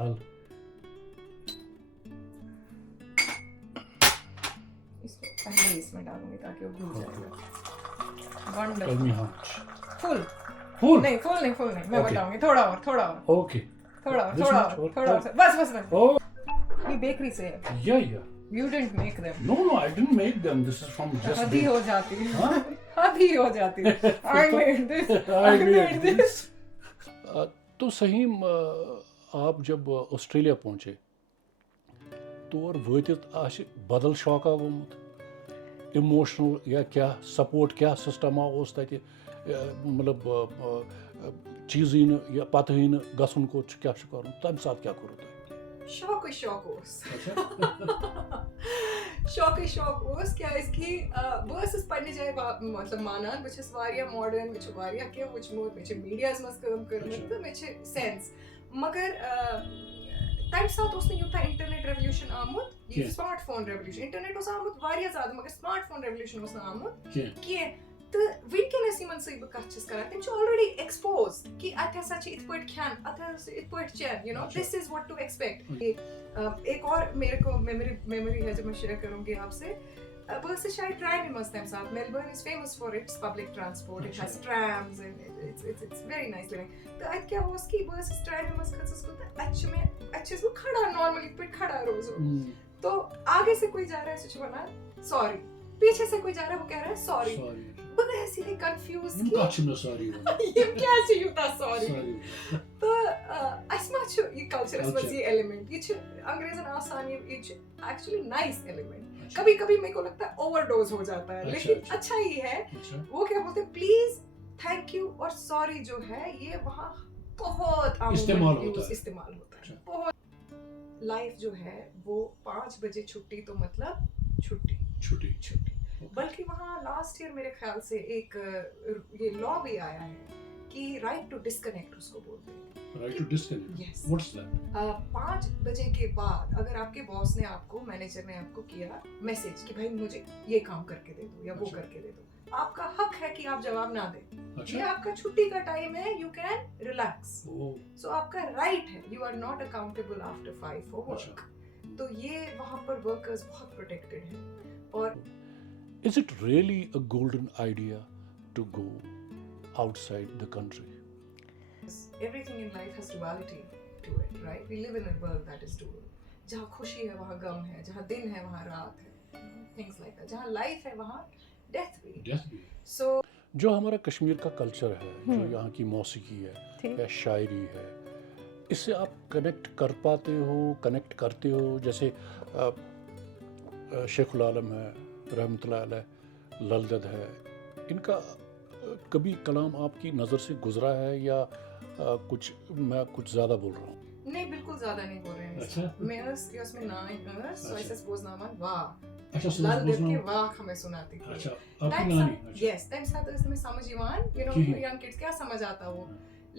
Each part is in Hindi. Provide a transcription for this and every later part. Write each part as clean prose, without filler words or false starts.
I'll इसको पहले इसमें डालूंगी ताकि वो घुल जाएगा। tell wonderful. me how much. Full Full. नहीं, फुल नहीं, मैं Okay. बताऊंगी। थोड़ा और Okay. This थोड़ा much or- और बस Oh, ये बेकरी से है। yeah. You didn't make them। No, I didn't make them. This is from just. हद ही हो जाती है। हाँ? हद ही हो जाती है। I made this। I made this. तो सही आप जब ऑस्ट्रेलिया पहुंचे तोर वतित बदल शौक गोमुत इमोशनल या क्या सपोर्ट क्या सिस्टम ओस तत मतलब चीज या पत गसन को क्या कर तम सात क्या करो शौक ओस शौक ओस क्या इसकी बस पन्ने जाए मतलब मानान बस वारिया मॉडर्न मे वारिया के वुचमुत मे मीडियास मस काम करमुत तो मे सेंस मगर तम सात ओस यूथा इंटरनेट रेवोल्यूशन आमुत ये स्मार्टफोन रेवोल्यूशन इंटरनेट ओस आमुत वारिया ज्यादा मगर स्मार्टफोन रेवोल्यूशन ओस आमुत के तो विनकनस यमन सई ब कथ छस करन तम ऑलरेडी एक्सपोज्ड कि अथ हसा छ इत पट खान अथ हसा इत पट चैन you know this is what to expect एक और मेरे को मेमोरी है जो मैं शेयर करूंगी आपसे बस शायद ट्राम में मस्त साथ Melbourne is famous for its public transport it has trams and it's very nice living तो आज क्या हुआ कि बस ट्राम में मस्त खसस को अच्छे से वो खड़ा नॉर्मली पे खड़ा रोज तो आगे से कोई जा रहा है सच बना सॉरी पीछे से कोई जा रहा है वो कह रहा है सॉरी बड़ा ऐसे ही कंफ्यूज कि काची में सॉरी ये क्या से यूता सॉरी तो असमा छ ये कल्चर असमा ये एलिमेंट ये छ अंग्रेजन आसान ये एक्चुअली नाइस एलिमेंट कभी-कभी मेरे को लगता है ओवरडोज हो जाता है लेकिन अच्छा ही है वो क्या बोलते हैं प्लीज थैंक यू और सॉरी जो है ये वहां बहुत इस्तेमाल होता है बहुत लाइफ जो है वो 5 बजे छुट्टी तो मतलब छुट्टी बल्कि वहाँ लास्ट ईयर मेरे ख्याल से एक ये लॉ भी आया है कि राइट टू डिस्कनेक्ट उसको बोलते हैं right to disconnect yes what's that 5 बजे के बाद अगर आपके बॉस ने आपको मैनेजर ने आपको किया मैसेज कि भाई मुझे ये काम करके दे दो या वो करके दे दो आपका हक है कि आप जवाब ना दें ये आपका छुट्टी का टाइम है यू कैन रिलैक्स सो आपका राइट है you are not accountable after 5 for work तो ये वहाँ पर वर्कर्स बहुत प्रोटेक्टेड हैं और Is it really a golden idea to go outside the country? Everything in life has duality to it, right? We live in a world that is dual. जहाँ खुशी है वहाँ गम है, जहाँ दिन है वहाँ रात है, things like that. जहाँ life है वहाँ death भी. So जो हमारा कश्मीर का कल्चर है, जो यहाँ की मौसीकी है या शायरी है, इससे आप कनेक्ट कर पाते हो, कनेक्ट करते हो जैसे शेखुल आलम है रहमतुल्लाह अलैह ललदद है इनका कभी कलाम आपकी नज़र से गुजरा है या मैं कुछ ज़्यादा बोल रहा हूँ नहीं बिल्कुल ज़्यादा नहीं बोल रहे हैं अच्छा मेरस के उसमें ना सो ऐसे बोझनामा वाह अच्छा ललदद के वाह हमें सुनाती थी अच्छा आपकी नानी यस टाइम साथ इसमें समझ ईमान यू नो यंग किड्स क्या समझ आता वो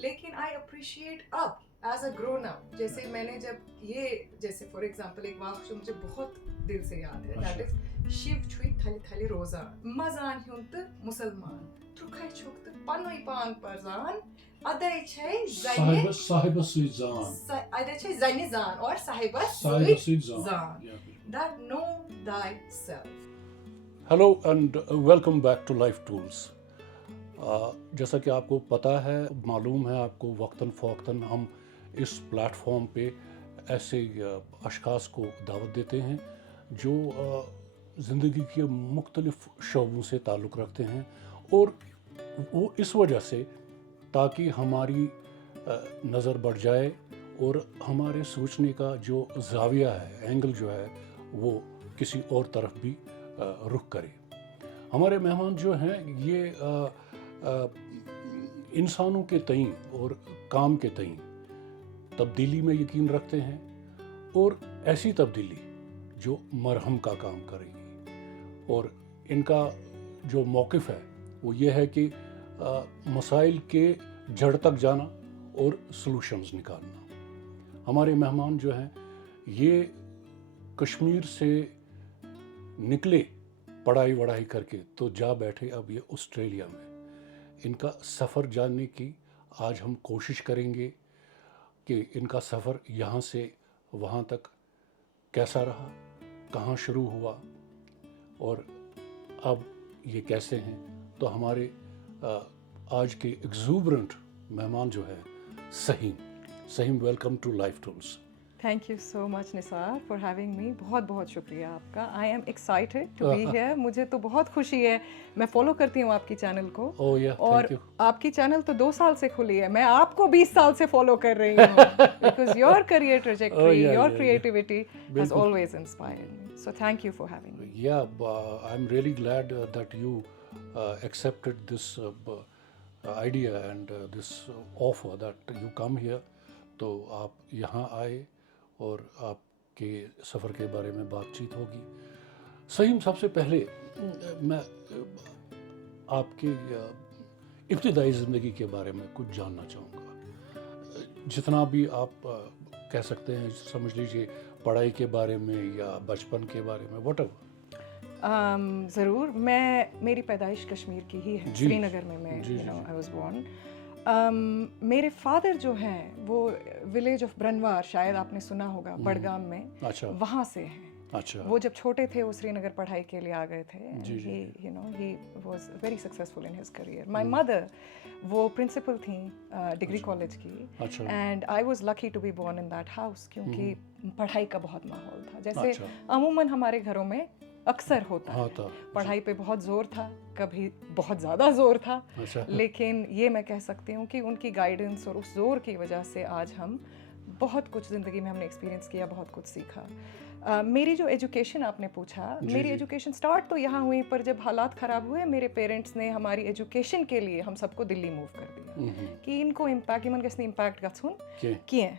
लेकिन आई अप्रिशिएट अब एज अ ग्रोन अप जैसे मैंने जब ये जैसे फॉर एग्जांपल एक वाक्य जो मुझे बहुत दिल से याद है दैट इज शिव छुई थली थली रोजा मजान हुंत मुसलमान ट्रुखाई छुक्त पनोई पान परजान अदय छै साहिब सुजान अदय छै जनी जान और साहिब सुजान that know thyself hello and welcome back to life tools जैसा कि आपको पता है मालूम है आपको वक्तन फ़ौक्तन हम इस प्लेटफॉर्म पे ऐसे अशख़ास को दावत देते हैं जो ज़िंदगी के मुख्तलिफ़ शोबों से ताल्लुक़ रखते हैं और वो इस वजह से ताकि हमारी नज़र बढ़ जाए और हमारे सोचने का जो ज़ाविया है एंगल जो है वो किसी और तरफ भी रुख करे। हमारे मेहमान जो हैं ये इंसानों के तईं और काम के तईं तब्दीली में यकीन रखते हैं और ऐसी तब्दीली जो मरहम का काम करेगी और इनका जो मौक़िफ़ है वो ये है कि मसाइल के जड़ तक जाना और सॉल्यूशंस निकालना। हमारे मेहमान जो हैं ये कश्मीर से निकले पढ़ाई वढ़ाई करके तो जा बैठे अब ये ऑस्ट्रेलिया में। इनका सफ़र जानने की आज हम कोशिश करेंगे कि इनका सफ़र यहाँ से वहाँ तक कैसा रहा, कहाँ शुरू हुआ और अब ये कैसे हैं। तो हमारे आज के एक्सूबरेंट मेहमान जो है Saheem, welcome to life tools. Thank you so much Nisar for having me. बहुत बहुत शुक्रिया आपका। I am excited to be here. मुझे तो बहुत खुशी है। मैं फॉलो करती हूँ आपकी चैनल को। ओह या, और थैंक यू। आपकी चैनल तो 2 साल से खुली है, मैं आपको 20 साल से फॉलो कर रही हूँ because your career trajectory, your creativity has always inspired me. So thank you for having me. Yeah, I'm really glad that you accepted this idea and this offer that you come here. तो आप यहाँ आए और आपके सफ़र के बारे में बातचीत होगी। सहीम, सबसे पहले मैं आपके इब्तिदाई ज़िंदगी के बारे में कुछ जानना चाहूँगा। जितना भी आप कह सकते हैं, समझ लीजिए पढ़ाई के बारे में या बचपन के बारे में, व्हाटएवर। ज़रूर। मेरी पैदाइश कश्मीर की ही है, श्रीनगर में मैं आई वाज बोर्न। मेरे फादर जो हैं वो विलेज ऑफ ब्रनवार, शायद आपने सुना होगा, बड़गाम में, अच्छा, वहाँ से हैं। अच्छा। वो जब छोटे थे वो श्रीनगर पढ़ाई के लिए आ गए थे। He was very successful in his career. My mother वो प्रिंसिपल थी डिग्री कॉलेज की, and I was lucky to be born in that house, क्योंकि पढ़ाई का बहुत माहौल था, जैसे अमूमन हमारे घरों में अक्सर होता है। पढ़ाई पे बहुत जोर था, कभी बहुत ज़्यादा जोर था, लेकिन ये मैं कह सकती हूँ कि उनकी गाइडेंस और उस जोर की वजह से आज हम बहुत कुछ ज़िंदगी में हमने एक्सपीरियंस किया, बहुत कुछ सीखा। मेरी जो एजुकेशन आपने पूछा, मेरी एजुकेशन स्टार्ट तो यहाँ हुई, पर जब हालात ख़राब हुए मेरे पेरेंट्स ने हमारी एजुकेशन के लिए हम सबको दिल्ली मूव कर दिया कि इनको इम्पैक्ट इमन गस इम्पैक्ट गछुन किए।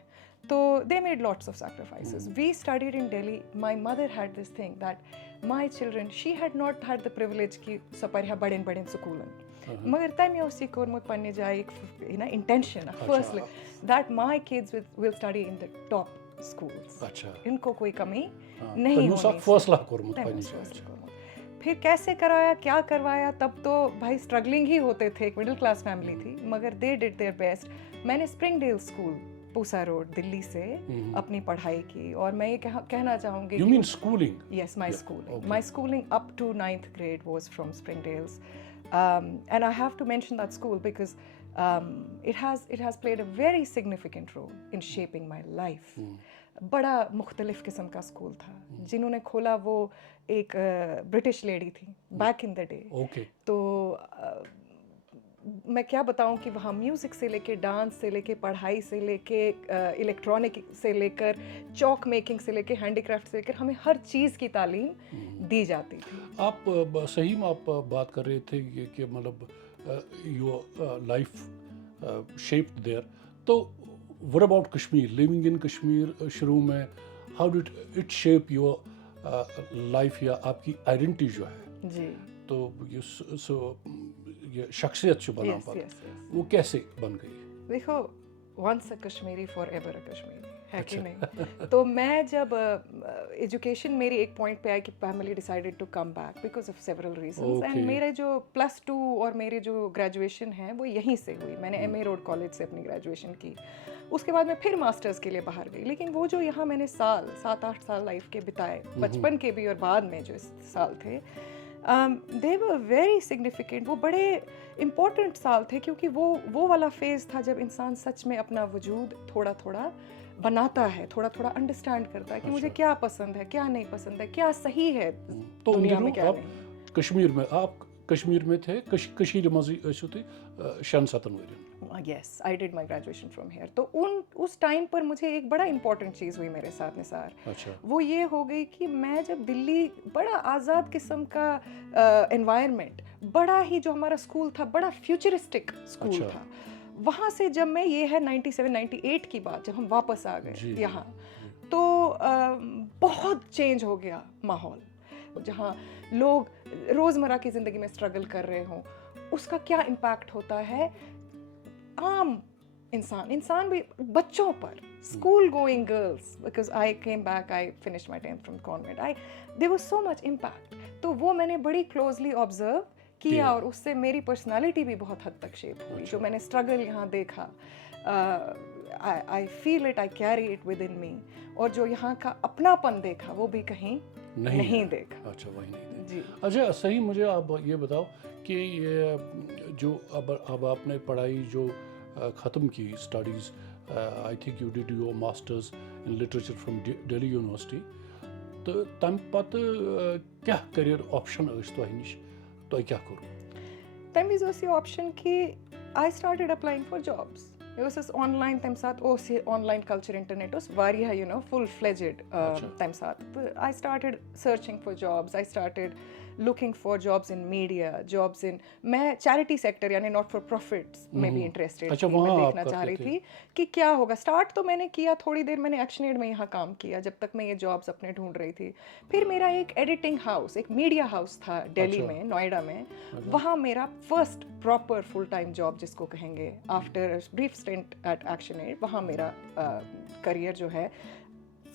तो they made lots of sacrifices. We studied in Delhi. My mother had this thing that my children, she had not had the privilege कि सपरिया बड़े स्कूलन, मगर तम उसी कोरमुत पन्ने जाए एक intention firstly that my kids will study in the top schools. अच्छा, इनको कोई कमी नहीं होनी। फिर कैसे कराया, क्या करवाया, तब तो भाई स्ट्रगलिंग ही होते थे, एक मिडिल क्लास फैमिली थी, मगर they did their best. मैंने Springdale school Pusa road Delhi से अपनी पढ़ाई की, और मैं ये कहना चाहूँगी। You mean schooling? Yes, my schooling. Okay. My schooling up to 9th grade was from Springdales, and I have to mention that school because it has played a very significant role in shaping my life. बड़ा मुख्तलिफ किस्म का स्कूल था। जिन्होंने खोला वो एक ब्रिटिश लेडी थी back in the day. Okay. तो मैं क्या बताऊं कि वहाँ म्यूज़िक से लेके, डांस से लेके, पढ़ाई से लेके, इलेक्ट्रॉनिक से लेकर, चॉक मेकिंग से लेके, हैंडीक्राफ्ट से लेकर, हमें हर चीज़ की तालीम दी जाती थी। आप सही में आप बात कर रहे थे कि मतलब योर लाइफ शेप्ड देयर। तो what about Kashmir, living in Kashmir शुरू में, how did it shape your life या आपकी आइडेंटिटी जो है जी, तो ये शख्सियत जो बना पाता वो कैसे बन गई? देखो, once a Kashmiri forever a Kashmiri है कि नहीं। तो मैं जब एजुकेशन मेरी एक पॉइंट पे आई कि family decided to come back because of several reasons, and मेरे जो +2 और मेरे जो ग्रेजुएशन है वो यहीं से हुई। मैंने MA रोड कॉलेज से अपनी ग्रेजुएशन की, उसके बाद मैं फिर मास्टर्स के लिए बाहर गई। लेकिन वो जो यहाँ मैंने 7-8 साल लाइफ के बिताए, बचपन के भी और बाद में जो साल थे, they were very significant. वो बड़े important साल थे, क्योंकि वो वाला फेज़ था जब इंसान सच में अपना वजूद थोड़ा थोड़ा बनाता है, थोड़ा थोड़ा अंडरस्टैंड करता है कि मुझे क्या पसंद है, क्या नहीं पसंद है, क्या सही है दुनिया में, क्या नहीं। कश्मीर में आप कश्मीर में थे, कश्मीर मजी थे शन सतन वरियन। Yes, I did my graduation from here. तो उस टाइम पर मुझे एक बड़ा इम्पोर्टेंट चीज़ हुई मेरे साथ निसार। अच्छा। वो ये हो गई कि मैं जब दिल्ली, बड़ा आज़ाद किस्म का एनवायरनमेंट, बड़ा ही जो हमारा स्कूल था, बड़ा फ्यूचरिस्टिक स्कूल था। वहाँ से जब मैं, ये है 97-98 की बात, जब हम वापस आ गए यहाँ, तो बहुत चेंज हो गया माहौल। जहाँ लोग रोज़मर्रा की ज़िंदगी में स्ट्रगल कर रहे हों, उसका क्या इम्पैक्ट होता है आम इंसान भी, बच्चों पर, school going girls, because I came back, I finished my 10th from convent, there was so much impact. तो वो मैंने बड़ी क्लोजली ऑब्जर्व किया, और उससे मेरी पर्सनालिटी भी बहुत हद तक शेप हुई। जो मैंने स्ट्रगल यहाँ देखा, I feel it, I carry it within me, और जो यहाँ का अपनापन देखा वो भी कहीं नहीं देखा। अच्छा, वही नहीं देखा जी। अच्छा, सही। मुझे आप ये बताओ कि ये जो अब आपने पढ़ाई जो ख़त्म की studies, I think you did your masters in literature from Delhi university, तो तम पत क्या करियर ऑप्शन तो निश तो क्या करूँ? तम विज ये ऑप्शन कि I started applying for jobs. It was online तम साथ online culture internet was Waria, you know, full-fledged तम साथ. I started searching for jobs. I started looking for jobs in media, jobs in, मैं charity sector यानी not for profits में भी interested थी। मैं देखना चाह रही थी कि क्या होगा। स्टार्ट तो मैंने किया, थोड़ी देर मैंने एक्शनएड में यहाँ काम किया जब तक मैं ये जॉब्स अपने ढूंढ रही थी। फिर मेरा एक एडिटिंग हाउस, एक मीडिया हाउस था दिल्ली में, नोएडा में, वहाँ मेरा first proper full time job जिसको कहेंगे, after brief stint at ActionAid, वहाँ मेरा करियर जो है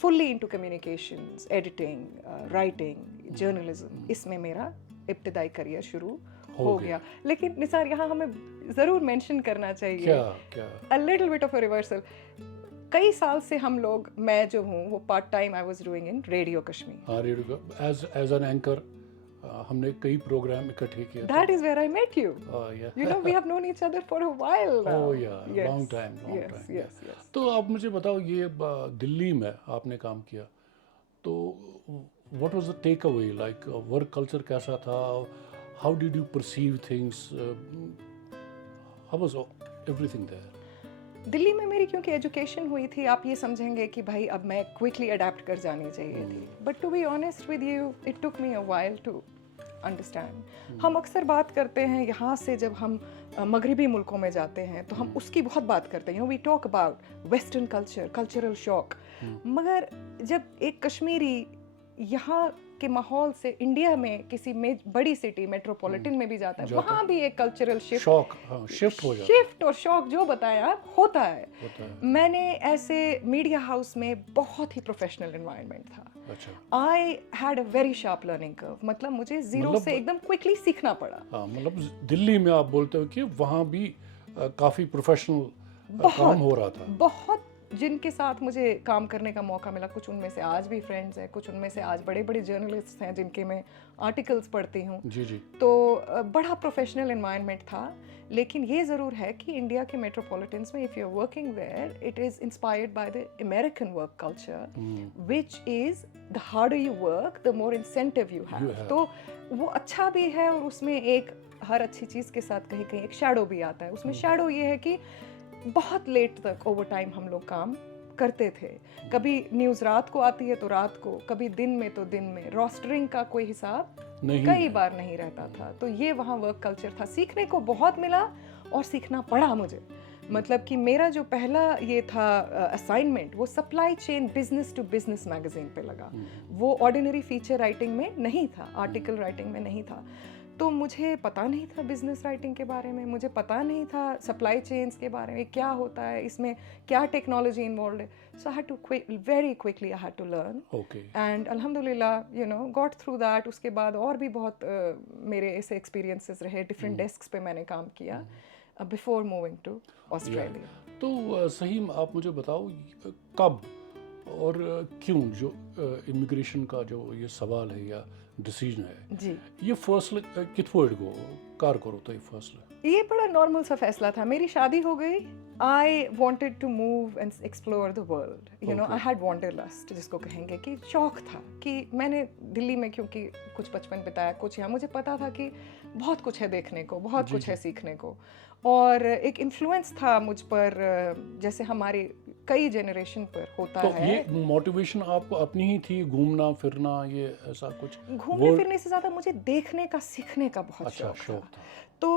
fully into communications, editing, writing, journalism, इसमें मेरा इब्तिदाई करियर शुरू हो गया। लेकिन निसार यहाँ हमें ज़रूर मेंशन करना चाहिए a little bit of a reversal। कई साल से हम लोग, मैं जो हूँ वो part time I was doing in radio Kashmir. हाँ, रेडियो एज एन एंकर हमने कई प्रोग्राम इकट्ठे किए। That is where I met you. You know, we have known each other for a while now. Oh yeah, yes. long time. Yes. तो आप मुझे बताओ, ये दिल्ली में आपने काम किया, तो what was the takeaway? Like work culture कैसा था? How did you perceive things? How was everything there? Delhi में मेरी क्योंकि एजुकेशन हुई थी, आप ये समझेंगे कि भाई अब मैं क्विकली अडेप्ट कर जानी चाहिए थी, but to be honest with you it took me a while to understand. हम अक्सर बात करते हैं यहाँ से, जब हम मगरिबी मुल्कों में जाते हैं तो हम उसकी बहुत बात करते हैं, you know, we talk about western culture, cultural shock, मगर जब एक कश्मीरी यहाँ के माहौल से इंडिया में किसी बड़ी सिटी मेट्रोपॉलिटन में भी जाता है, वहाँ भी एक कल्चरल शिफ्ट हो जाता है, शिफ्ट और शॉक जो बताया आप होता है। मैंने ऐसे मीडिया हाउस में बहुत ही प्रोफेशनल एनवायरनमेंट था। I had a very sharp learning curve, मतलब मुझे जीरो से एकदम क्विकली सीखना पड़ा। मतलब दिल्ली में आप बोलते हो कि वहाँ भी काफी प्रोफेशनल काम हो रहा था। बहुत जिनके साथ मुझे काम करने का मौका मिला, कुछ उनमें से आज भी फ्रेंड्स हैं, कुछ उनमें से आज बड़े बड़े जर्नलिस्ट हैं जिनके मैं आर्टिकल्स पढ़ती हूँ। जी। तो बड़ा प्रोफेशनल एनवायरनमेंट था। लेकिन ये ज़रूर है कि इंडिया के मेट्रोपॉलिटन्स में if you are working there, it is inspired by the American work culture, which is the harder you work the more incentive you have. तो वो अच्छा भी है, और उसमें एक हर अच्छी चीज़ के साथ कहीं कहीं एक शैडो भी आता है। उसमें शैडो ये है कि बहुत लेट तक ओवर टाइम हम लोग काम करते थे। कभी न्यूज़ रात को आती है तो रात को, कभी दिन में तो दिन में, रोस्टरिंग का कोई हिसाब कई बार नहीं रहता था। तो ये वहाँ वर्क कल्चर था। सीखने को बहुत मिला और सीखना पड़ा मुझे। मतलब कि मेरा जो पहला ये था असाइनमेंट, वो supply chain business to business magazine पे लगा। वो ऑर्डिनरी फीचर राइटिंग में नहीं था, आर्टिकल राइटिंग में नहीं था। तो मुझे पता नहीं था बिजनेस राइटिंग के बारे में, मुझे पता नहीं था सप्लाई चेन्स के बारे में, क्या होता है, इसमें क्या टेक्नोलॉजी इन्वॉल्व है। So I had to very quickly I had to learn, and अल्हम्दुलिल्लाह you know got through that. उसके बाद और भी बहुत मेरे ऐसे एक्सपीरियंसेस रहे, डिफरेंट डेस्क्स पे मैंने काम किया बिफोर मूविंग टू ऑस्ट्रेलिया। तो सही, आप मुझे बताओ कब और क्यों जो इमिग्रेशन का जो ये सवाल है या डिसीजन है जी, ये फैसला कित पोइट गो कार करो तो ये फैसला? ये बड़ा नॉर्मल सा फैसला था। मेरी शादी हो गई, I wanted to move and explore the world, you know, I had wanderlust जिसको कहेंगे, कि शौक था कि मैंने दिल्ली में क्योंकि कुछ बचपन बिताया, कुछ यहाँ, मुझे पता था कि बहुत कुछ है देखने को, बहुत कुछ है सीखने को, और एक इन्फ्लुएंस था मुझ पर, जैसे हमारी कई जनरेशन पर होता तो है। ये मोटिवेशन आपको अपनी ही थी, घूमना फिरना, ये ऐसा कुछ? घूमने फिरने से ज़्यादा मुझे देखने का, सीखने का बहुत शौक था। तो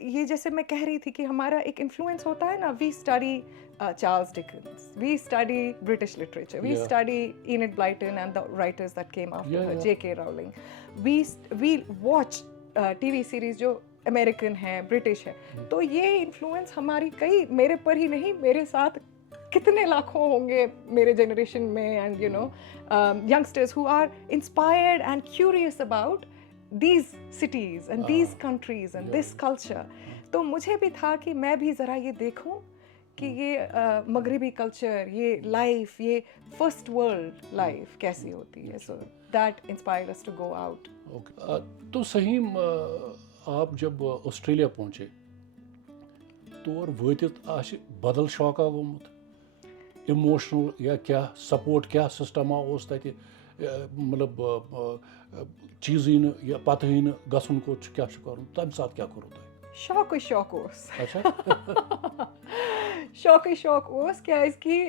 ये जैसे मैं कह रही थी कि हमारा एक इन्फ्लुएंस होता है ना, we study Charles Dickens, we study British literature, we study Enid Blyton and the writers that came after her, J.K. Rowling, we watch TV series जो अमेरिकन है, ब्रिटिश है। तो ये इन्फ्लुएंस हमारी कई, मेरे पर ही नहीं, मेरे साथ कितने लाखों होंगे मेरे जनरेशन में, and you know youngsters who are inspired and curious about these cities and these countries and this culture। तो मुझे भी था कि मैं भी ज़रा ये देखूं कि ये मगरिबी कल्चर, ये लाइफ, ये फर्स्ट वर्ल्ड लाइफ कैसी होती है. So that inspired us to go out. Okay. तो सही आप जब ऑस्ट्रेलिया पहुंचे तौर वतित बदल शौका गोमुत इमोशनल या क्या सपोर्ट क्या सिस्टमा उस तति मतलब चीज या पता ही गसन को क्या कर तम साथ क्या करो तुम शौक ओस. अच्छा. शौक ओस कि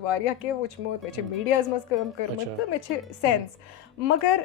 वारिया के वुचमुत मे मीडियास मज काम करमत तो मे सेंस मगर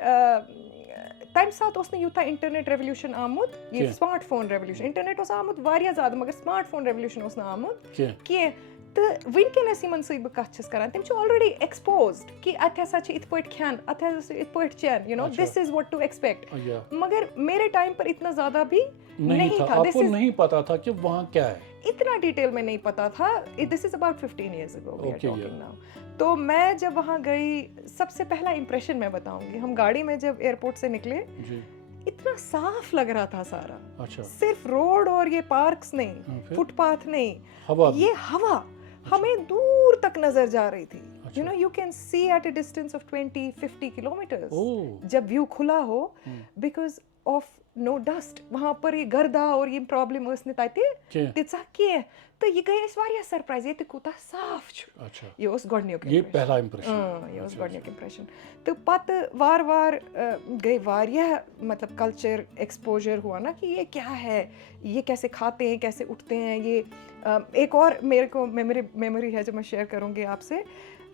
तम साथ ओस न यूता इंटरनेट रेवोल्यूशन आमुत ये स्मार्टफोन रेवोल्यूशन इंटरनेट ओस आमुत वारिया ज़्यादा मगर स्मार्टफोन रेवोल्यूशन ओस न आमुत के तो वनकस बह कत करान तम ऑलरेडी एक्सपोज्ड कि अत इत पे खेन अत इत पे चेन you know this is what to expect. मगर मेरे टाइम पर इतना ज़्यादा भी नहीं था. आपको नहीं पता था कि वहाँ क्या है, इतना डिटेल में नहीं पता था. This is about 15 years ago we are talking now. तो मैं जब वहाँ गई सबसे पहला इंप्रेशन मैं बताऊंगी. हम गाड़ी में जब एयरपोर्ट से निकले इतना साफ लग रहा था सारा. अच्छा. सिर्फ रोड और ये पार्क्स नहीं, फुटपाथ नहीं, ये हवा हमें दूर तक नजर जा रही थी. You know you can see at a distance of 20-50 kilometres जब व्यू खुला हो बिकॉज ऑफ नो डस्ट. वहाँ पर ये गर्दा और ये प्रॉब्लम तिचा के तो ये गए वारिया सरप्राइज ये कूता साफ छु. अच्छा. ये ओस गोडनिक ये पहला इंप्रेशन. ये ओस गोडनिक इंप्रेशन. तो पत वार गए वारिया मतलब कल्चर एक्सपोजर हुआ ना कि ये क्या है, ये कैसे खाते हैं, कैसे उठते हैं. ये एक और मेरे को मेमोरी है जो मैं शेयर करूँगी आपसे.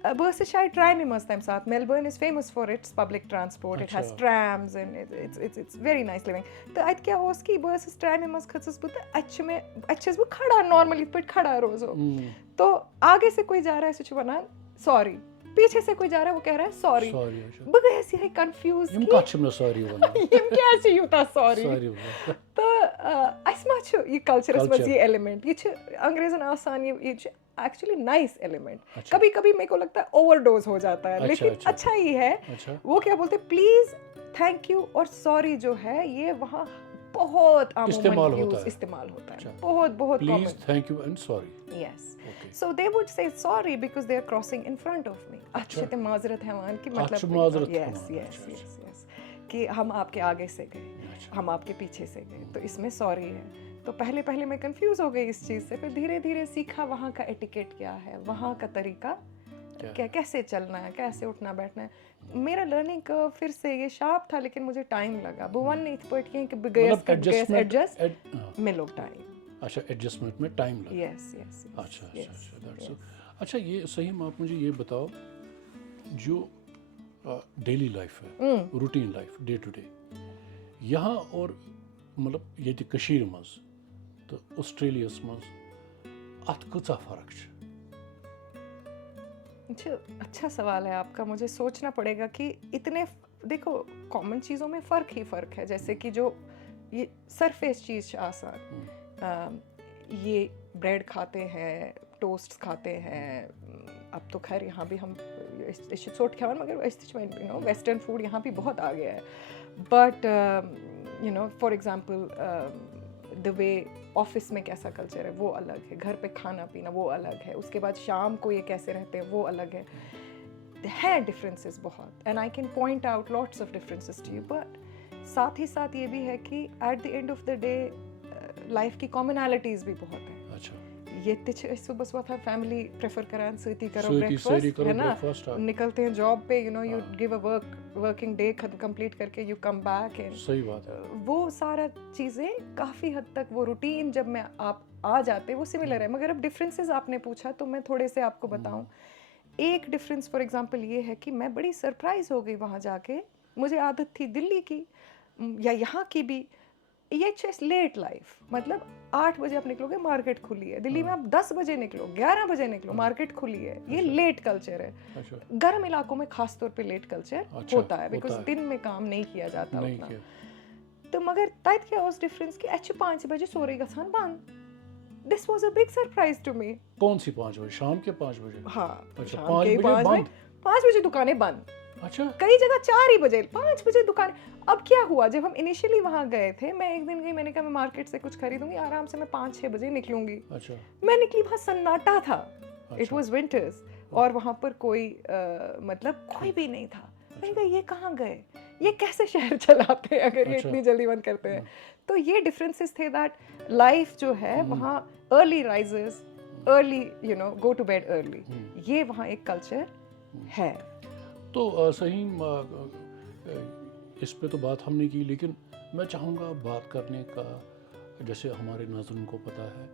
बह शायद ट्राई में मस्त तम साथ. Melbourne is famous for its public transport. It has ट्रैम्स and it's very nice living. तो अत क्या ओस कि बह ट्राई में मस्त खसस बह अच्छे बह खड़ा नॉर्मली पे खड़ा रोजो. तो आगे से कोई जा रहा है सो वनान सॉरी, पीछे से कोई जा रहा है वो कह रहा है सॉरी. बह गए ऐसे कंफ्यूज यम कछ में सॉरी वनान यम कैसे यूता सॉरी. तो असमा ये कल्चरस में ये एलिमेंट ये अंग्रेजन आसान ये एक्चुअली नाइस एलिमेंट. कभी कभी मेरे को लगता है ओवरडोज हो जाता है. लेकिन अच्छा ही है. वो क्या बोलते प्लीज, थैंक यू और सॉरी जो है ये वहाँ बहुत इस्तेमाल होता है. बहुत please, thank you and sorry. Yes. So they would say sorry because they are crossing in front of me. अच्छे ते माजरत है कि मतलब yes कि हम आपके आगे से गए, हम आपके पीछे से गए तो इसमें सॉरी है. तो पहले मैं कंफ्यूज हो गई इस चीज़ से. फिर धीरे धीरे सीखा वहाँ का एटिकेट क्या है, वहाँ का तरीका क्या, कैसे चलना है, कैसे उठना बैठना है. मेरा लर्निंग कर्व फिर से ये शार्प था लेकिन मुझे टाइम लगा. बुवन ने एडजस्ट मिलो टाइम. अच्छा, एडजस्टमेंट में टाइम लगा. यस. अच्छा. अच्छा, ये सही में आप मुझे ये बताओ जो डेली लाइफ है, routine life, day to day यहाँ और मतलब ये कशीर मज तो ऑस्ट्रेलियस मज अत कचा फर्क है. अच्छा सवाल है आपका. मुझे सोचना पड़ेगा कि इतने देखो कॉमन चीज़ों में फ़र्क ही फ़र्क है. जैसे कि जो ये सरफेस चीज़ आसान, ये ब्रेड खाते हैं, टोस्ट खाते हैं. अब तो खैर यहाँ भी हम सोट खावन मगर वेस्टर्न फूड यहाँ भी बहुत आ गया है. But you know for example the way office में कैसा कल्चर है वो अलग है, घर पे खाना पीना वो अलग है, उसके बाद शाम को ये कैसे रहते हैं वो अलग है डिफरेंसेस बहुत. And I can point out lots of differences to you. But साथ ही साथ ये भी है कि at the end of the day life की कॉमनैलिटीज़ भी बहुत है. अच्छा. ये सुबह सुबह था फैमिली प्रेफर करान सती करो ब्रेकफास्ट है ना, निकलते हैं जॉब पे, you know you give a working day complete करके यू कम बैक. एंड सही बात है. वो सारा चीज़ें काफ़ी हद तक वो रूटीन जब मैं आप आ जाते वो सिमिलर है. मगर अब डिफरेंसेस आपने पूछा तो मैं थोड़े से आपको बताऊं. एक डिफरेंस फॉर एग्जांपल ये है कि मैं बड़ी सरप्राइज हो गई वहाँ जाके. मुझे आदत थी दिल्ली की या यहाँ की भी, ये लेट लाइफ, मतलब 8 बजे आप निकलोगे मार्केट खुली है. दिल्ली में आप 10 बजे निकलो, 11 बजे निकलो, मार्केट खुली है. ये लेट कल्चर है. गर्म इलाकों में खास तौर पे लेट कल्चर होता है बिकॉज दिन में काम नहीं किया जाता उतना. तो मगर तत क्या उस डिफरेंस कि 5 बजे सोरे गसान बंद. This was a big surprise to me. कौन सी 5 बजे? शाम के 5 बजे? हाँ, अच्छा, शाम 5 के बजे 5 बंद? 5 बजे दुकानें बंद। अच्छा, कई जगह 4 ही बजे, 5 बजे दुकान। अब क्या हुआ, जब हम इनिशियली वहां गए थे, मैं एक दिन गई, मैंने कहा मैं मार्केट से कुछ खरीदूंगी, आराम से मैं 5-6 बजे निकलूंगी। अच्छा, मैं निकली, वहां सन्नाटा था, इट अच्छा। वाज विंटर्स, और वहां पर कोई मतलब कोई भी नहीं था। मैंने कहा ये कहाँ गए, ये कैसे शहर चलाते हैं अगर ये अच्छा। इतनी जल्दी बंद करते हैं। तो ये डिफरेंसेस थे, दैट लाइफ जो है वहाँ early risers, early you know go to bed early, ये वहाँ एक कल्चर है। तो सही इस पे तो बात हमने की, लेकिन मैं चाहूँगा बात करने का, जैसे हमारे नाज़रीन को पता है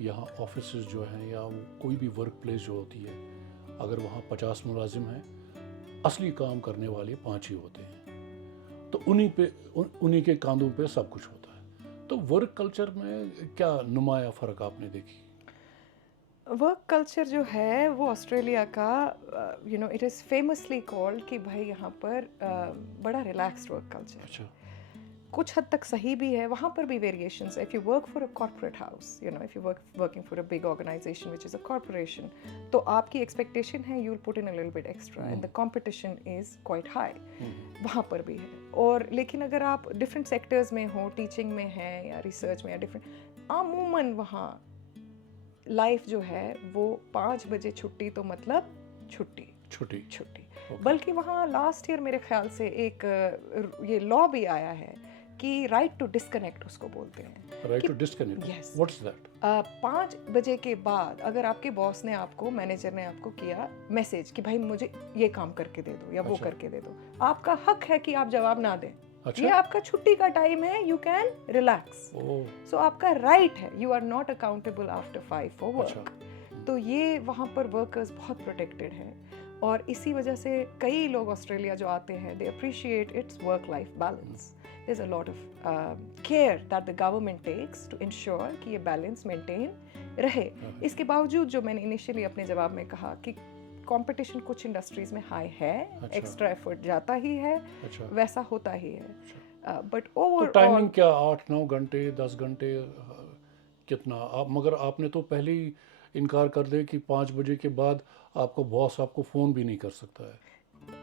यहाँ ऑफिसेज जो हैं या कोई भी वर्क प्लेस जो होती है, अगर वहाँ 50 मुलाजिम हैं, असली काम करने वाले 5 ही होते हैं। तो उन्हीं के कांधों पे सब कुछ होता है। तो वर्क कल्चर में क्या नुमाया फ़र्क आपने देखी? वर्क कल्चर जो है वो ऑस्ट्रेलिया का you know it is famously called कि भाई यहाँ पर बड़ा रिलैक्स्ड वर्क कल्चर। अच्छा, कुछ हद तक सही भी है, वहाँ पर भी वेरिएशंस है। If you work for a corporate house, you know if you working for a big organisation which is a corporation, तो आपकी एक्सपेक्टेशन है you will put in a little bit extra and the competition is quite high, वहाँ पर भी है। और लेकिन अगर आप डिफरेंट सेक्टर्स में हो, टीचिंग में है या रिसर्च में या डिफरेंट, अमूमन वहाँ लाइफ जो है वो 5 बजे छुट्टी तो मतलब छुट्टी छुट्टी। छुट्टी। बल्कि वहाँ लास्ट ईयर मेरे ख्याल से एक ये लॉ भी आया है कि राइट टू डिस्कनेक्ट उसको बोलते हैं। Right to disconnect, yes, what's that? 5 बजे के बाद अगर आपके बॉस ने आपको, मैनेजर ने आपको किया मैसेज कि भाई मुझे ये काम करके दे दो या वो करके दे दो, आपका हक है कि आप जवाब ना दें। अच्छा? ये आपका छुट्टी का टाइम है, यू कैन रिलैक्स। सो आपका राइट है, you are not accountable after 5 for work. तो ये वहाँ पर वर्कर्स बहुत प्रोटेक्टेड हैं, और इसी वजह से कई लोग ऑस्ट्रेलिया जो आते हैं they appreciate it's work life balance. There's a lot of care that the government takes to ensure कि ये बैलेंस मेंटेन रहे। इसके बावजूद जो मैंने इनिशियली अपने जवाब में कहा कि कंपटीशन कुछ इंडस्ट्रीज में हाई है, एक्स्ट्रा एफर्ट जाता ही है, वैसा होता ही है, बट ओवरऑल टाइमिंग क्या 8-9 घंटे 10 घंटे कितना आप, मगर आपने तो पहले ही इनकार कर दिया कि 5 बजे के बाद आपको बॉस आपको फ़ोन भी नहीं कर सकता है।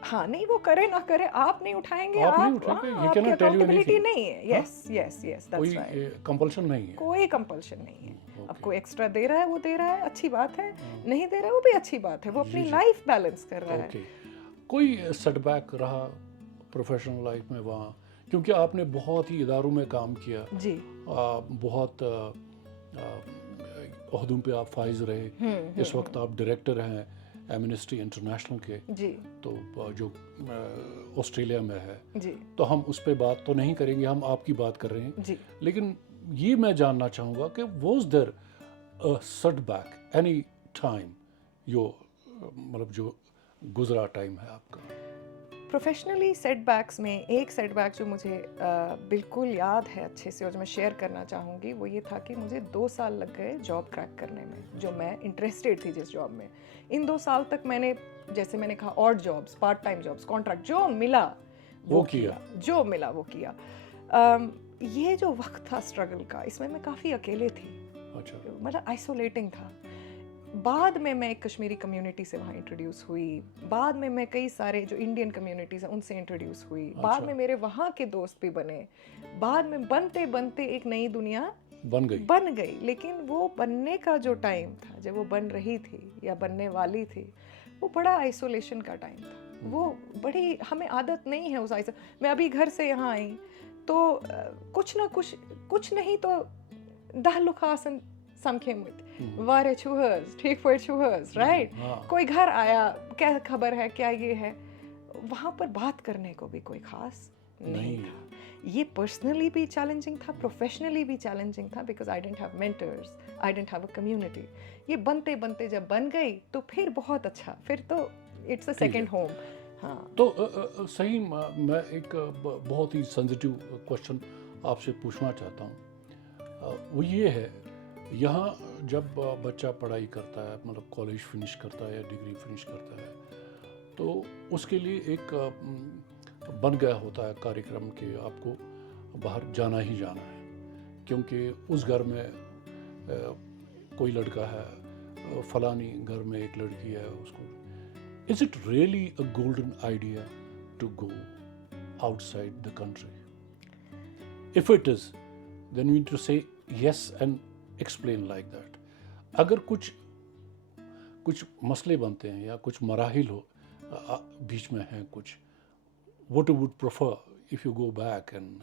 हाँ, नहीं वो करे ना करे, आप नहीं उठाएंगे, आप नहीं आप उठाएंगे, you आपकी cannot tell you accountability anything। नहीं है। Yes yes yes, that's right. कोई कंपल्शन नहीं है। कोई कंपल्शन नहीं है। अब कोई एक्स्ट्रा दे रहा है वो दे रहा है, अच्छी बात है, नहीं दे रहा है वो भी अच्छी बात है, वो अपनी लाइफ बैलेंस कर रहा है। कोई सेटबैक रहा प्रोफेशनल लाइफ में वहाँ, क्योंकि आपने बहुत ही इदारों में काम किया जी, बहुत ओहदों पे आप फाइज रहे, इस वक्त आप डायरेक्टर हैं एमनेस्टी इंटरनेशनल के जी, तो जो ऑस्ट्रेलिया में है जी, तो हम उस पर बात तो नहीं करेंगे, हम आपकी बात कर रहे हैं जी। लेकिन ये मैं जानना चाहूँगा कि was there a setback any time yo, मतलब जो गुजरा टाइम है आपका प्रोफेशनली सेटबैक्स में एक सेटबैक जो मुझे बिल्कुल याद है अच्छे से और जो मैं शेयर करना चाहूँगी वो ये था कि मुझे 2 साल लग गए जॉब क्रैक करने में, जो मैं इंटरेस्टेड थी जिस जॉब में। इन 2 साल तक मैंने, जैसे मैंने कहा, odd jobs, part time jobs, contract, जो मिला वो किया, जो मिला वो किया। ये जो वक्त था स्ट्रगल का, इसमें मैं काफ़ी अकेले थी, अच्छा, मतलब आइसोलेटिंग था। बाद में मैं एक कश्मीरी कम्युनिटी से वहाँ इंट्रोड्यूस हुई, बाद में मैं कई सारे जो इंडियन कम्युनिटीज़ हैं उनसे इंट्रोड्यूस हुई, बाद में मेरे वहाँ के दोस्त भी बने, बाद में बनते बनते एक नई दुनिया बन गई। लेकिन वो बनने का जो टाइम था, जब वो बन रही थी या बनने वाली थी, वो बड़ा आइसोलेशन का टाइम था। वो बड़ी, हमें आदत नहीं है उस मैं अभी घर से यहाँ आई तो कुछ ना कुछ नहीं तो 10 लुखासन समखेमुत वारे छुहर्स ठीक पर छुहर्स, राइट? कोई घर आया, क्या खबर है, क्या ये है, वहाँ पर बात करने को भी कोई खास नहीं था। ये पर्सनली भी चैलेंजिंग था, प्रोफेशनली भी चैलेंजिंग था, because I didn't have mentors, I didn't have a community. ये बनते बनते जब बन गई तो फिर बहुत अच्छा, फिर तो इट्स अ सेकंड होम। हाँ, तो सही, मैं एक बहुत ही सेंसिटिव क्वेश्चन आपसे पूछना चाहता हूँ, वो ये है, यहाँ जब बच्चा पढ़ाई करता है, मतलब कॉलेज फिनिश करता है या डिग्री फिनिश करता है, तो उसके लिए एक बन गया होता है कार्यक्रम कि आपको बाहर जाना ही जाना है, क्योंकि उस घर में कोई लड़का है, फलानी घर में एक लड़की है, उसको is it really a golden idea to go outside the country? If it is, then you need to say yes and explain like that. अगर कुछ मसले बनते हैं या कुछ मराहिल हो बीच में हैं कुछ, what you would prefer if you go back and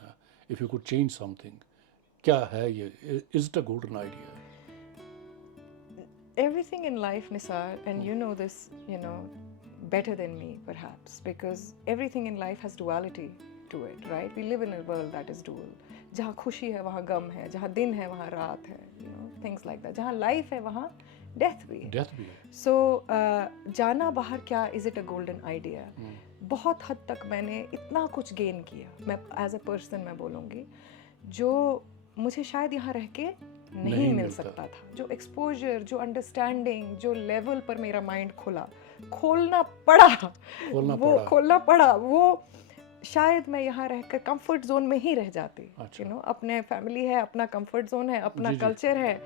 if you could change something? क्या है ये? Is it a golden idea? Everything in life, Nisar, and you know this, better than me perhaps, because everything in life has duality to it, right? We live in a world that is dual. जहाँ खुशी है वहाँ गम है, जहाँ दिन है वहाँ रात है, things like that. जहाँ life है वहाँ death भी है. Death भी है. So जाना बाहर क्या, is it a golden idea? बहुत हद तक मैंने इतना कुछ गेन किया, मैं एज अ पर्सन मैं बोलूँगी, जो मुझे शायद यहाँ रह के नहीं मिल सकता था. जो एक्सपोजर, जो अंडरस्टैंडिंग, जो लेवल पर मेरा माइंड खोलना पड़ा, वो शायद मैं यहाँ रहकर कंफर्ट जोन में ही रह जाती. अपने फैमिली है, अपना कंफर्ट जोन है, अपना कल्चर है.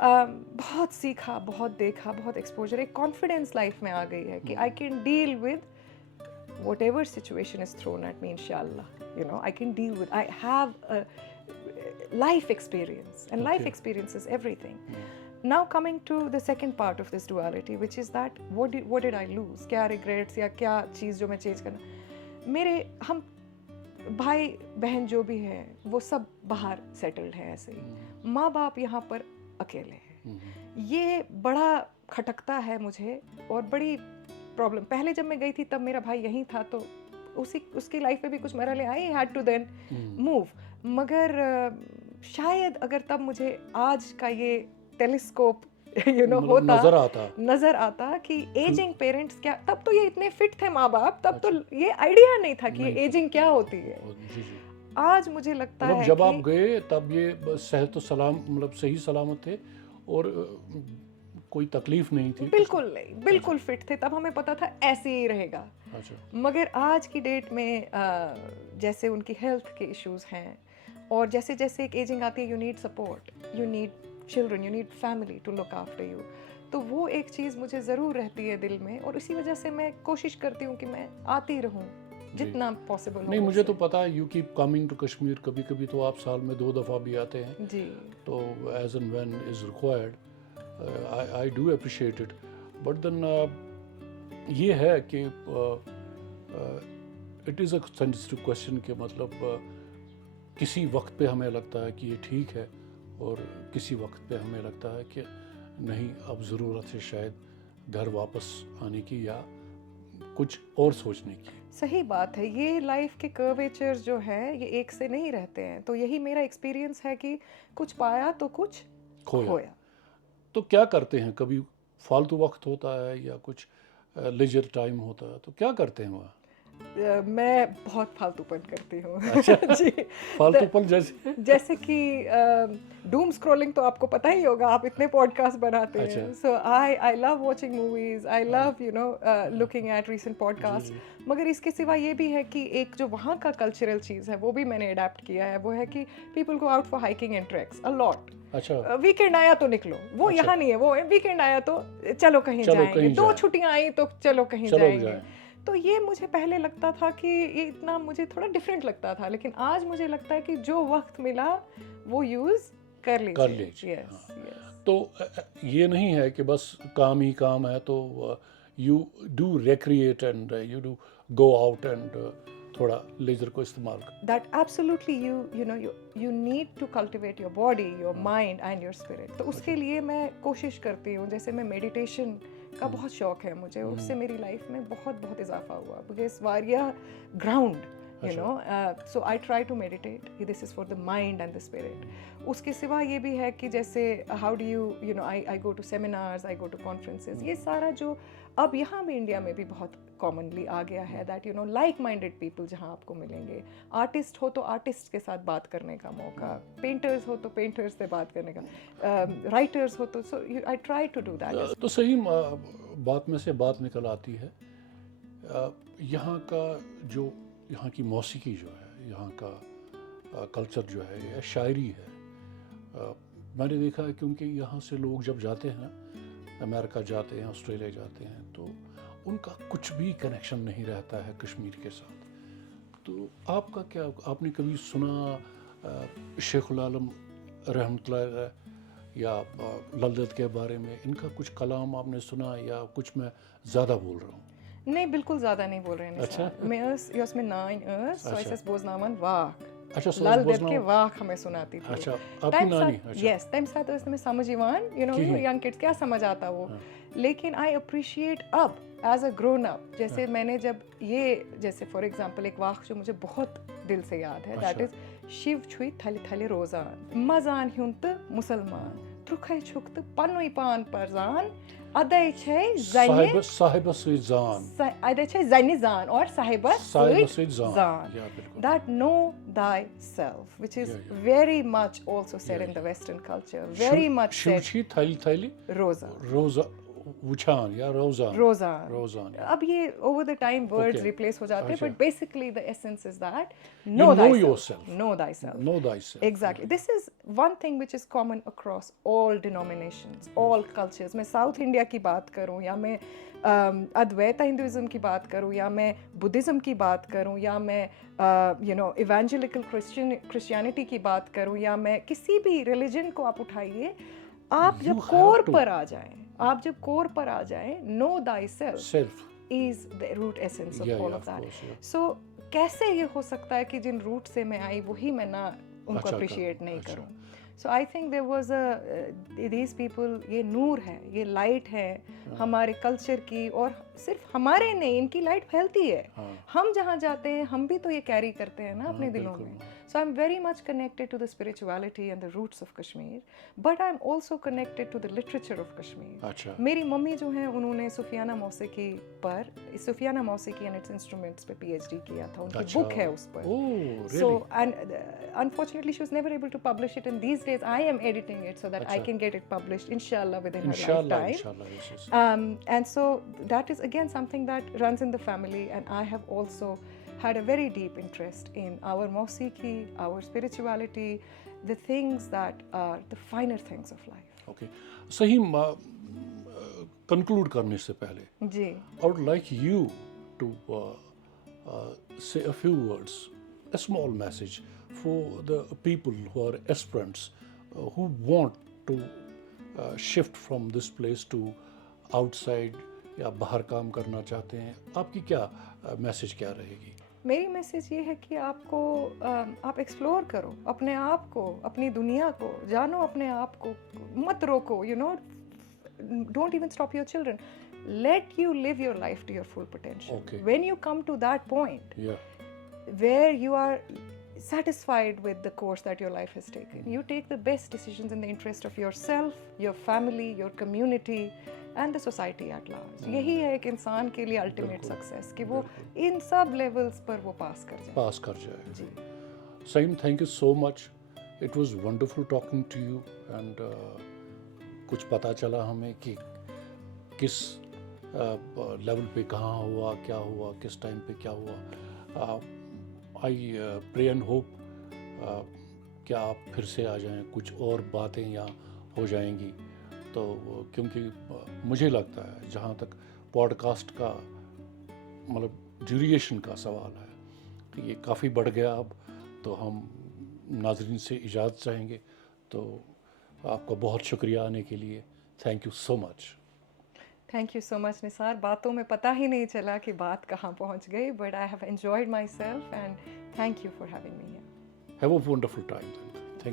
बहुत सीखा, बहुत देखा, बहुत एक्सपोजर, एक कॉन्फिडेंस लाइफ में आ गई है कि I can deal with whatever situation is thrown at me, inshallah, I can deal with. I have a life experience, and life experience is everything. Now coming to the second part of this duality, which is that what did I lose? क्या regrets या क्या चीज़ जो मैं change करना? हम भाई बहन जो भी है वो सब बाहर सेटल्ड है, ऐसे ही माँ बाप यहाँ पर अकेले हैं. ये बड़ा खटकता है मुझे और बड़ी प्रॉब्लम. पहले जब मैं गई थी तब मेरा भाई यहीं था, तो उसकी लाइफ में भी कुछ मरहले आए, हैड टू देन मूव. मगर शायद अगर तब मुझे आज का ये टेलीस्कोप होता, नजर आता कि एजिंग पेरेंट्स क्या, तब तो ये इतने फिट थे माँ बाप, तब तो ये आइडिया नहीं था कि ये एजिंग क्या होती है. आज मुझे लगता है जब आप गए तब ये सेहत सलाम, मतलब सही सलामत थे और कोई तकलीफ नहीं थी? बिल्कुल नहीं, बिल्कुल फिट थे. तब हमें पता था ऐसे ही रहेगा. मगर आज की डेट में जैसे उनकी हेल्थ के इश्यूज हैं और जैसे जैसे एक एजिंग आती है, you need support, you need children, you need family to look after you. तो वो एक चीज़ मुझे ज़रूर रहती है दिल में, और इसी वजह से मैं कोशिश करती हूँ कि मैं आती रहूँ जितना पॉसिबल हो. नहीं, मुझे तो पता है you keep coming to Kashmir. कभी कभी तो आप साल में 2 दफ़ा भी आते हैं जी. तो as and when is required, I do appreciate it, but then ये है कि it is a sensitive question कि मतलब किसी वक्त पे हमें लगता है कि ये ठीक है और किसी वक्त पे हमें लगता है कि नहीं, अब ज़रूरत है शायद घर वापस आने की या कुछ और सोचने की. सही बात है. ये लाइफ के कर्वेचर्स जो है ये एक से नहीं रहते हैं. तो यही मेरा एक्सपीरियंस है कि कुछ पाया तो कुछ खोया. तो क्या करते हैं? कभी फालतू वक्त होता है या कुछ लेजर टाइम होता है, तो क्या करते हैं वहाँ? मैं बहुत फालतूपन करती हूँ. अच्छा. जी. फालतूपन जैसे कि डूम स्क्रॉलिंग तो आपको पता ही होगा, आप इतने पॉडकास्ट बनाते हैं. So I love watching movies, I love looking at recent podcast. मगर इसके सिवा ये भी है कि एक जो वहाँ का कल्चरल चीज़ है वो भी मैंने अडेप्ट किया है. वो है कि people go out for hiking and tracks a lot. अच्छा. वीकेंड आया तो निकलो, वो यहाँ नहीं है. वो वीकेंड आया तो चलो कहीं जाएंगे, 2 छुट्टियाँ आई तो चलो कहीं जाएंगे. तो ये मुझे पहले लगता था कि ये इतना मुझे थोड़ा डिफरेंट लगता था, लेकिन आज मुझे लगता है कि जो वक्त मिला वो यूज कर लीजिए. तो ये नहीं है कि बस काम ही काम है, तो you do recreate and you do go out and थोड़ा लेजर को इस्तेमाल कर. That absolutely you need to cultivate your body, your mind and your spirit. तो उसके लिए मैं कोशिश करती हूँ. जैसे मैं मेडिटेशन का बहुत शौक है मुझे, उससे मेरी लाइफ में बहुत इजाफा हुआ. बिकॉज वारिया ground, so I try to meditate. This is for the mind and the spirit. उसके सिवा ये भी है कि जैसे how do you I go to seminars, I go to conferences. ये सारा जो अब यहाँ भी इंडिया में भी बहुत कॉमनली आ गया है, दैट लाइक माइंडेड पीपल जहाँ आपको मिलेंगे. आर्टिस्ट हो तो आर्टिस्ट के साथ बात करने का मौका, पेंटर्स हो तो पेंटर्स से बात करने का, राइटर्स हो तो I try to do that. तो सही बात में से बात निकल आती है. यहाँ का जो यहाँ की मौसीकी जो है, यहाँ का कल्चर जो है, या शायरी है, मैंने देखा है क्योंकि यहाँ से लोग जब जाते हैं, अमेरिका जाते हैं, ऑस्ट्रेलिया जाते हैं, तो उनका कुछ भी कनेक्शन नहीं रहता है कश्मीर के साथ। तो आपका क्या, आपने कभी सुना शेखुल आलम रहमतुल्लाह अलैह या ललदत के बारे में, इनका कुछ कलाम आपने सुना, या कुछ मैं ज़्यादा बोल रहा हूँ? Nee, bilkul ज़्यादा नहीं बोल रहे हैं। अच्छा। मैं jos में नाइन so अच्छा। es बोझनामन वाक। अच्छा, लाल देव बोझनामन। के वाक हमें सुनाती थी। अच्छा, आपकी नानी? अच्छा। यस, टाइम साथ उसमें समझ इवान, you know, कि- young kids क्या समझ आता वो। हाँ। लेकिन आई अप्रिशिएट अब एज अ ग्रोन अप, जैसे मैंने जब ये, जैसे फॉर एग्जांपल एक वाक जो मुझे बहुत दिल से याद है, दैट इज शिव छुई थली थली रोजान मजान हुंत मुसलमान त्रुखै छुक्त पनुई पान परजान अदय छै जने साहिब से जान, अदय छै जने जान और साहिब से जान। या बिल्कुल। that know thyself, which is Yeah, yeah. very much also said Yeah, in the Western culture, very much said. शिवची थैली थैली Rosa. रोजा उछान या रोजान। Rozan. रोजान। अब ये over the time words Okay. replace हो जाते हैं, अच्छा। but basically the essence is that You know know thyself. yourself. Know thyself. Know thyself. Exactly. This is one thing which is common across all denominations, all cultures. मैं South India की बात करूँ, या मैं अद्वैता हिंदुइज्म की बात करूँ, या मैं बुद्धिज्म की बात करूँ, या मैं इवेंजेलिकल क्रिश्चियनिटी की बात करूँ, या मैं किसी भी रिलीजन को आप उठाइए, आप जब कोर पर आ जाएं, आप जब कोर पर आ जाएं, no thyself Self. is the root essence of Yeah, all yeah, of that. course, yeah. So कैसे ये हो सकता है कि जिन रूट से मैं आई वही मैं ना उनको अच्छा अप्रिशिएट करूं, नहीं अच्छा। करूं? So I think there was these people, ये नूर है, ये लाइट है हमारे कल्चर की, और सिर्फ हमारे नहीं, इनकी लाइट फैलती है। हाँ। हम जहाँ जाते हैं हम भी तो ये कैरी करते हैं ना अपने हाँ, दिलों बिल्कुल। में। So I'm very much connected to the spirituality and the roots of Kashmir, but I'm also connected to the literature of Kashmir. अच्छा। मेरी मम्मी जो हैं उन्होंने सुफियाना मौसीकी पर, सुफियाना मौसीकी एंड इट्स इंस्ट्रूमेंट्स पे PhD किया था, उनकी अच्छा। बुक है उस पर। Oh, really? So, and unfortunately she was never able to publish it, and these days I am editing it so that I अच्छा। can get it published inshallah within her Inshallah, lifetime. inshallah, yes, yes. And so that is again something that runs in the family, and I have also had a very deep interest in our Mausiki, our spirituality, the things that are the finer things of life. Okay. सही conclude करने से पहले, जी, I would like you to say a few words, a small message for the people who are aspirants who want to shift from this place to outside या बाहर काम करना चाहते हैं। आपकी क्या मैसेज क्या रहेगी? मेरी मैसेज ये है कि आपको आप एक्सप्लोर करो अपने आप को, अपनी दुनिया को जानो, अपने आप को मत रोको, you know, don't even stop your children, let you live your life to your full potential. Okay. When you come to that point Yeah. where you are satisfied with the course that your life has taken, you take the best decisions in the interest of yourself, your family, your community and the society at large. यही है एक इंसान के लिए ultimate success, कि वो इन सब levels पर वो पास कर जाए। पास कर जाए। जी। Saim, thank you so much. It was wonderful talking to you, and कुछ पता चला हमें कि किस लेवल पे कहाँ हुआ, क्या हुआ, किस टाइम पे क्या हुआ। आई प्रे एंड होप कि आप फिर से आ जाएं, कुछ और बातें यहाँ हो जाएंगी। तो क्योंकि मुझे लगता है जहाँ तक पॉडकास्ट का मतलब ड्यूरेशन का सवाल है कि ये काफ़ी बढ़ गया अब, तो हम नाज़रीन से इजाज़त चाहेंगे। तो आपका बहुत शुक्रिया आने के लिए। Thank you so much. Thank you so much, Nisar. बातों में पता ही नहीं चला कि बात कहाँ पहुँच गई, but I have enjoyed myself and thank you for having me here. Have a wonderful time then.